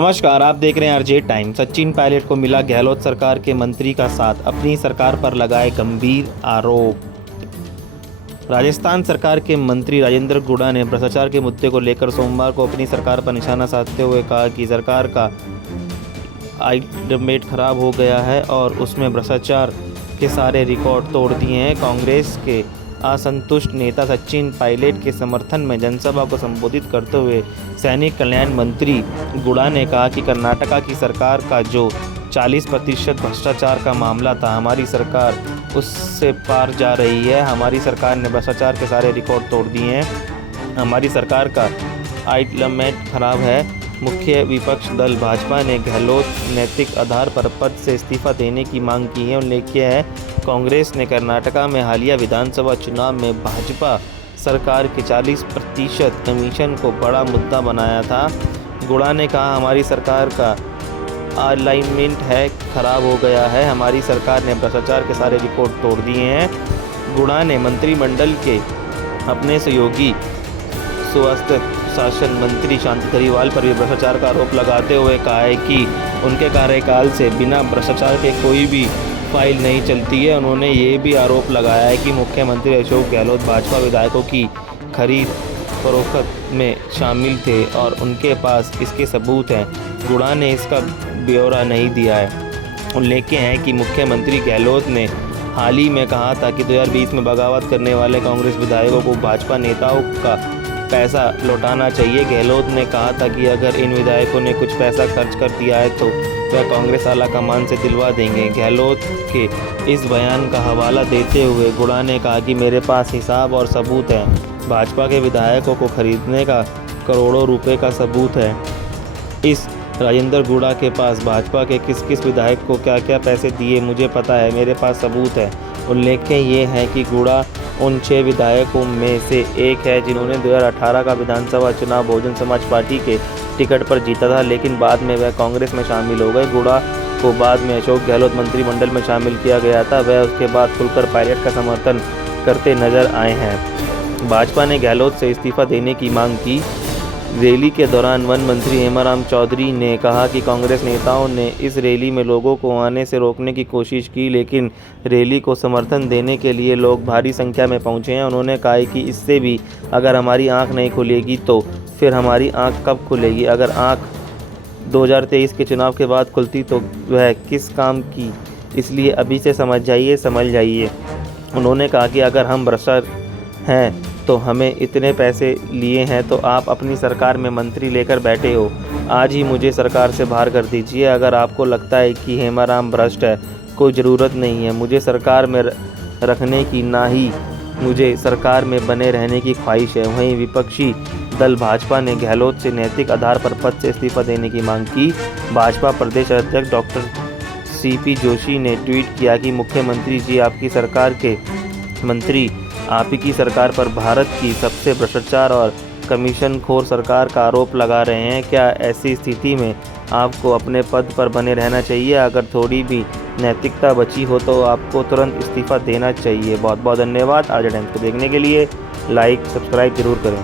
नमस्कार, आप देख रहे हैं आरजे टाइम। सचिन पायलट को मिला गहलोत सरकार के मंत्री का साथ, अपनी सरकार पर लगाए गंभीर आरोप। राजस्थान सरकार के मंत्री राजेंद्र गुड़ा ने भ्रष्टाचार के मुद्दे को लेकर सोमवार को अपनी सरकार पर निशाना साधते हुए कहा कि सरकार का आइटमेट खराब हो गया है और उसमें भ्रष्टाचार के सारे रिकॉर्ड तोड़ दिए हैं। कांग्रेस के असंतुष्ट नेता सचिन पायलट के समर्थन में जनसभा को संबोधित करते हुए सैनिक कल्याण मंत्री गुड़ा ने कहा कि कर्नाटका की सरकार का जो 40% भ्रष्टाचार का मामला था, हमारी सरकार उससे पार जा रही है। हमारी सरकार ने भ्रष्टाचार के सारे रिकॉर्ड तोड़ दिए हैं। हमारी सरकार का आइटमेट खराब है। मुख्य विपक्ष दल भाजपा ने गहलोत नैतिक आधार पर पद से इस्तीफा देने की मांग की है। उल्लेख्य है, कांग्रेस ने कर्नाटका में हालिया विधानसभा चुनाव में भाजपा सरकार के 40% कमीशन को बड़ा मुद्दा बनाया था। गुड़ा ने कहा, हमारी सरकार का अलाइनमेंट है खराब हो गया है। हमारी सरकार ने भ्रष्टाचार के सारे रिकॉर्ड तोड़ दिए हैं। गुड़ा ने मंत्रिमंडल के अपने सहयोगी स्वास्थ्य शासन मंत्री शांति धारीवाल पर भी भ्रष्टाचार का आरोप लगाते हुए कहा है कि उनके कार्यकाल से बिना भ्रष्टाचार के कोई भी फाइल नहीं चलती है। उन्होंने ये भी आरोप लगाया है कि मुख्यमंत्री अशोक गहलोत भाजपा विधायकों की खरीद फरोख्त में शामिल थे और उनके पास इसके सबूत हैं। गुड़ा ने इसका ब्यौरा नहीं दिया है। उल्लेख्य है कि मुख्यमंत्री गहलोत ने हाल ही में कहा था कि 2020 में बगावत करने वाले कांग्रेस विधायकों को भाजपा नेताओं का पैसा लौटाना चाहिए। गहलोत ने कहा था कि अगर इन विधायकों ने कुछ पैसा खर्च कर दिया है तो वह कांग्रेस आला कमान से दिलवा देंगे। गहलोत के इस बयान का हवाला देते हुए गुड़ा ने कहा कि मेरे पास हिसाब और सबूत है। भाजपा के विधायकों को खरीदने का करोड़ों रुपए का सबूत है। इस राजेंद्र गुड़ा के पास भाजपा के किस किस विधायक को क्या क्या पैसे दिए मुझे पता है, मेरे पास सबूत है। उल्लेख्य ये है कि गुड़ा उन 6 विधायकों में से एक है जिन्होंने 2018 का विधानसभा चुनाव बहुजन समाज पार्टी के टिकट पर जीता था, लेकिन बाद में वह कांग्रेस में शामिल हो गए। गुड़ा को बाद में अशोक गहलोत मंत्रिमंडल में शामिल किया गया था। वह उसके बाद खुलकर पायलट का समर्थन करते नजर आए हैं। भाजपा ने गहलोत से इस्तीफा देने की मांग की। रैली के दौरान वन मंत्री हेमाराम चौधरी ने कहा कि कांग्रेस नेताओं ने इस रैली में लोगों को आने से रोकने की कोशिश की, लेकिन रैली को समर्थन देने के लिए लोग भारी संख्या में पहुंचे हैं। उन्होंने कहा कि इससे भी अगर हमारी आंख नहीं खुलेगी तो फिर हमारी आंख कब खुलेगी? अगर आंख 2023 के चुनाव के बाद खुलती तो वह किस काम की? इसलिए अभी से समझ जाइए। उन्होंने कहा कि अगर हम भ्रष्ट हैं तो हमें इतने पैसे लिए हैं तो आप अपनी सरकार में मंत्री लेकर बैठे हो, आज ही मुझे सरकार से बाहर कर दीजिए। अगर आपको लगता है कि हेमाराम भ्रष्ट है, कोई ज़रूरत नहीं है मुझे सरकार में रखने की, ना ही मुझे सरकार में बने रहने की ख्वाहिश है। वहीं विपक्षी दल भाजपा ने गहलोत से नैतिक आधार पर पद से इस्तीफा देने की मांग की। भाजपा प्रदेश अध्यक्ष डॉक्टर CP जोशी ने ट्वीट किया कि मुख्यमंत्री जी, आपकी सरकार के मंत्री आप ही की सरकार पर भारत की सबसे भ्रष्टाचार और कमीशनखोर सरकार का आरोप लगा रहे हैं। क्या ऐसी स्थिति में आपको अपने पद पर बने रहना चाहिए? अगर थोड़ी भी नैतिकता बची हो तो आपको तुरंत इस्तीफा देना चाहिए। बहुत बहुत धन्यवाद। आरजे टाइम्स को देखने के लिए लाइक सब्सक्राइब जरूर करें।